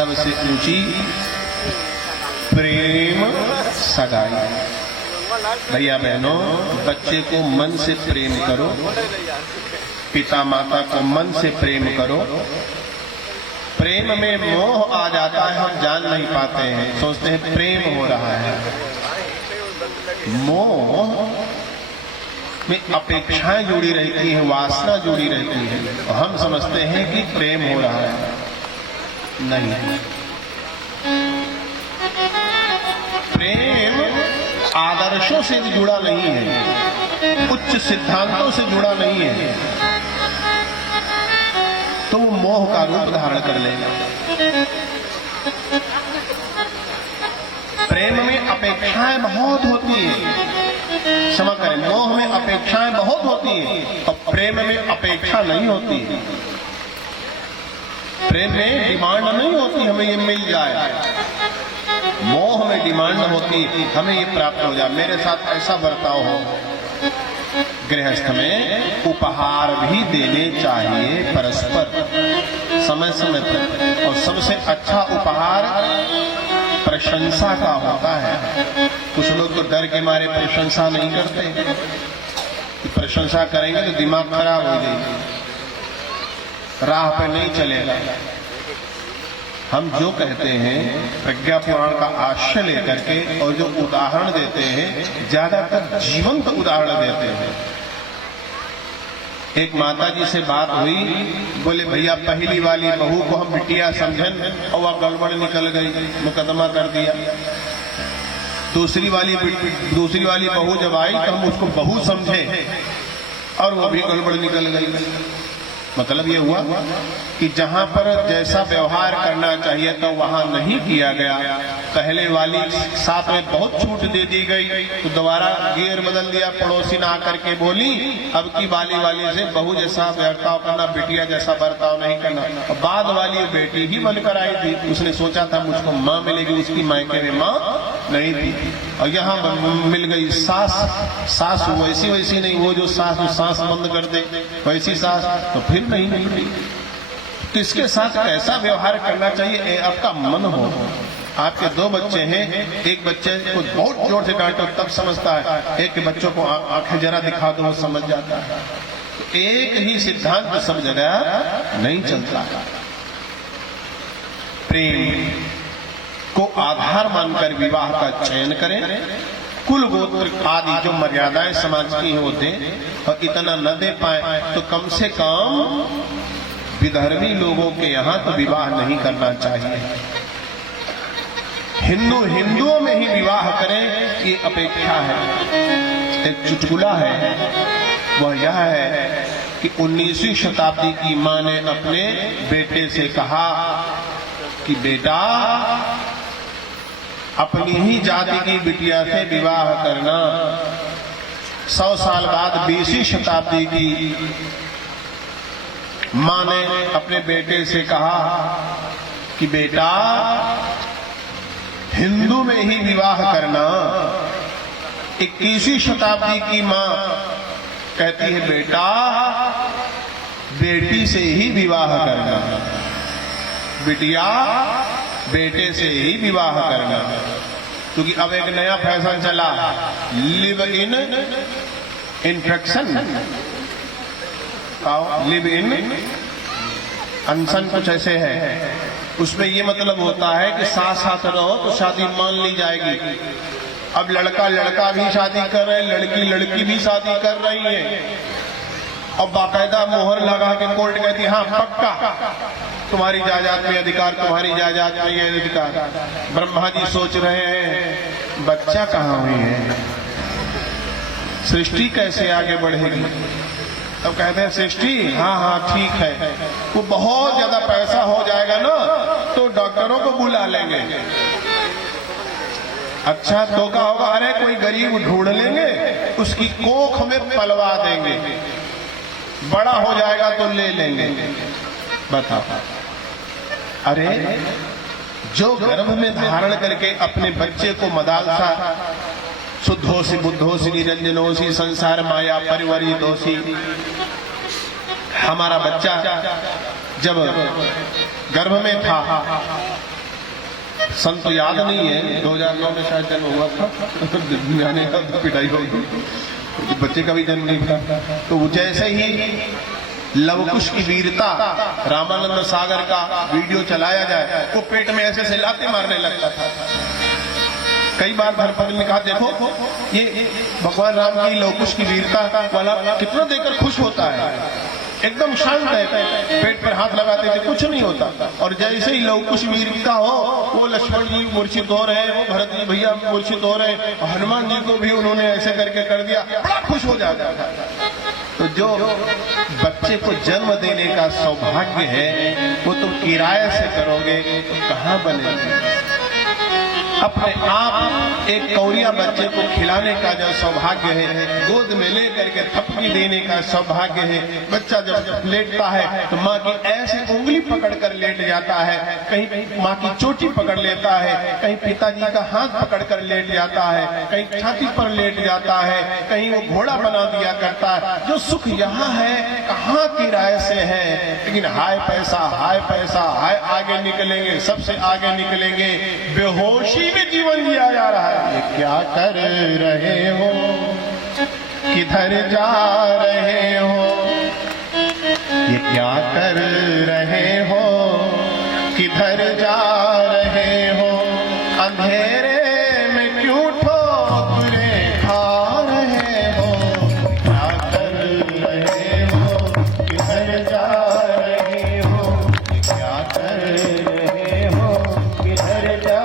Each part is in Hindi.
सबसे ऊंची प्रेम सगाई। भैया बहनों, बच्चे को मन से प्रेम करो, पिता माता को मन से प्रेम करो। प्रेम में मोह आ जाता है, हम जान नहीं पाते हैं, सोचते हैं प्रेम हो रहा है। मोह में अपेक्षाएं जुड़ी रहती हैं, वासना जुड़ी रहती है, तो हम समझते हैं कि प्रेम हो रहा है। नहीं, प्रेम आदर्शों से जुड़ा नहीं है, उच्च सिद्धांतों से जुड़ा नहीं है, तो वो मोह का रूप धारण कर लेगा। प्रेम में अपेक्षाएं बहुत होती हैं, क्षमा करें, मोह में अपेक्षाएं बहुत होती हैं और प्रेम में अपेक्षा नहीं होती। प्रेम में डिमांड नहीं होती हमें ये मिल जाए, मोह में डिमांड होती हमें ये प्राप्त हो जाए, मेरे साथ ऐसा बर्ताव हो। गृहस्थ में उपहार भी देने चाहिए परस्पर, समय समय पर, और सबसे अच्छा उपहार प्रशंसा का होता है। कुछ लोग तो डर के मारे प्रशंसा नहीं करते, प्रशंसा करेंगे तो दिमाग खराब हो जाएगा, राह पे नहीं चलेगा। हम जो कहते हैं प्रज्ञा पुराण का आश्रय लेकर के और जो उदाहरण देते हैं, ज्यादातर जीवंत उदाहरण देते हैं। एक माता जी से बात हुई, बोले भैया पहली वाली बहू को हम बिटिया समझन और वह गड़बड़ निकल गई, मुकदमा कर दिया। दूसरी वाली बहू जब आई तो हम उसको बहू समझे और वो भी गड़बड़ निकल गई। मतलब ये हुआ कि जहां पर जैसा व्यवहार करना चाहिए था वहां नहीं किया गया। पहले वाली साथ में बहुत छूट दे दी गई तो दोबारा गियर बदल दिया, पड़ोसी ना आकर के बोली अब की वाली से बहू जैसा बर्ताव करना, बिटिया जैसा बर्ताव नहीं करना। और बाद वाली बेटी ही बनकर आई थी, उसने सोचा था मुझको माँ मिलेगी, उसकी मायके में माँ नहीं थी, और यहाँ मिल गई सास वैसी नहीं, वो जो सांस बंद कर दे वैसी सास, तो फिर नहीं मिलती। तो इसके साथ ऐसा व्यवहार करना चाहिए आपका मन हो। आपके दो बच्चे हैं, एक बच्चे को बहुत जोर से डांटो तब समझता है, एक बच्चों को आंखें जरा दिखा दो वो समझ जाता है। तो एक ही सिद्धांत सब जगह नहीं चलता। प्रेम को आधार मानकर विवाह का चयन करें, कुल गोत्र आदि जो मर्यादाएं समाज की वो दें, और इतना न दे पाए तो कम से कम विधर्मी लोगों के यहाँ तो विवाह नहीं करना चाहिए। हिंदुओं में ही विवाह करें, ये अपेक्षा है। एक चुटकुला है, वह यह है कि 19वीं शताब्दी की मां ने अपने बेटे से कहा कि बेटा अपनी ही जाति की बिटिया से विवाह करना। 100 साल बाद 20वीं शताब्दी की मां ने अपने बेटे से कहा कि बेटा हिंदू में ही विवाह करना। 21वीं शताब्दी की मां कहती है बेटा बेटी से ही विवाह करना, बिटिया बेटे से ही विवाह करना। क्योंकि अब एक नया फैशन चला, live in infection, live in अनशन कुछ ऐसे है। उसमें ये मतलब होता है कि साथ साथ रहो तो शादी मान ली जाएगी। अब लड़का भी शादी कर रहे, लड़की भी शादी कर रही है, और बाकायदा मोहर लगा के कोर्ट कहती हाँ पक्का तुम्हारी जायदाद में अधिकार, तुम्हारी जायदाद में ये अधिकार। ब्रह्मा जी सोच रहे हैं बच्चा कहाँ हुई है, सृष्टि कैसे आगे बढ़ेगी। तब कहते हैं सृष्टि हाँ ठीक है, वो बहुत ज्यादा पैसा हो जाएगा ना तो डॉक्टरों को बुला लेंगे। अच्छा तो क्या होगा, अरे कोई गरीब ढूंढ लेंगे, उसकी कोख में पलवा देंगे, बड़ा हो जाएगा तो ले लेंगे। बताओ, अरे जो गर्भ में धारण करके अपने बच्चे को मदालसा शुद्धोसी बुद्धोसी निरंजनोसी संसार माया परिवर्तितोसी, हमारा बच्चा जब गर्भ में था सन तो याद नहीं है, 2009 में शायद जन्म हुआ था। जाने का तो पिटाई होगी, बच्चे का भी जन्म नहीं था। तो जैसे ही लवकुश की वीरता, रामानंद सागर का वीडियो चलाया जाए, वो पेट में ऐसे से लाते मारने लगता था। कई बार धर्मपत्नी ने कहा, देखो ये भगवान राम की लवकुश की वीरता वाला कितना देखकर खुश होता है, एकदम शांत है, पेट पर हाथ लगाते थे, कुछ नहीं होता। और जैसे ही लवकुश वीरता हो, वो लक्ष्मण जी मूर्छित हो रहे, वो भरत जी भैया मूर्छित हो रहे, हनुमान जी को भी उन्होंने ऐसे करके कर दिया, बड़ा खुश हो जाता था। तो जो बच्चे को जन्म देने का सौभाग्य है, वो तुम किराए से करोगे तो कहाँ बनेगा। अपने आप एक कौरिया बच्चे को खिलाने का जो सौभाग्य है, गोद में ले करके थपकी देने का सौभाग्य है। बच्चा जब लेटता है तो माँ की ऐसे उंगली पकड़कर लेट जाता है, कहीं माँ की चोटी पकड़ लेता है, कहीं पिताजी का हाथ पकड़कर लेट जाता है, कहीं छाती पर लेट जाता है, कहीं वो घोड़ा बना दिया करता है। जो सुख यहाँ है कहाँ किराए से है। लेकिन हाय पैसा, हाय पैसा, हाय आगे निकलेंगे, सबसे आगे निकलेंगे, बेहोशी में जीवन जिया जा रहा है। ये क्या कर रहे हो, किधर जा रहे हो, ये क्या कर रहे हो, किधर जा रहे हो, अंधेरे में क्यों ठोकरें खा रहे हो, क्या कर रहे हो, किधर जा रहे हो, क्या कर रहे हो, किधर जा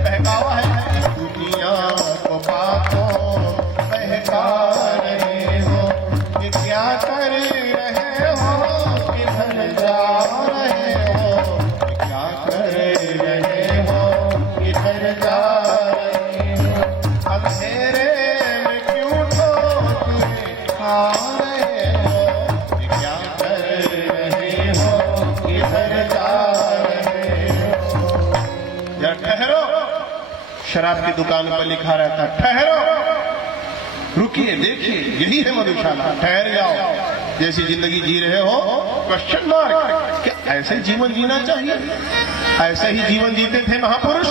बहकावा है। दुनिया को बातों बहका रहे हो, ये क्या कर रहे हो, किधर जा रहे हो, ये क्या कर रहे हो, किधर जा रहे हो, अंधेरे में क्यों ठोकरें खा रहे हो, ये क्या कर रहे हो, किधर जा रहे हो। या ठहरो, शराब की दुकान पर लिखा रहता, ठहरो, रुकिए, देखिए, यही है मधुशाला, ठहर जाओ। जैसी जिंदगी जी रहे हो, क्वेश्चन मार्क, क्या ऐसे जीवन जीना चाहिए? ऐसे ही जीवन जीते थे महापुरुष।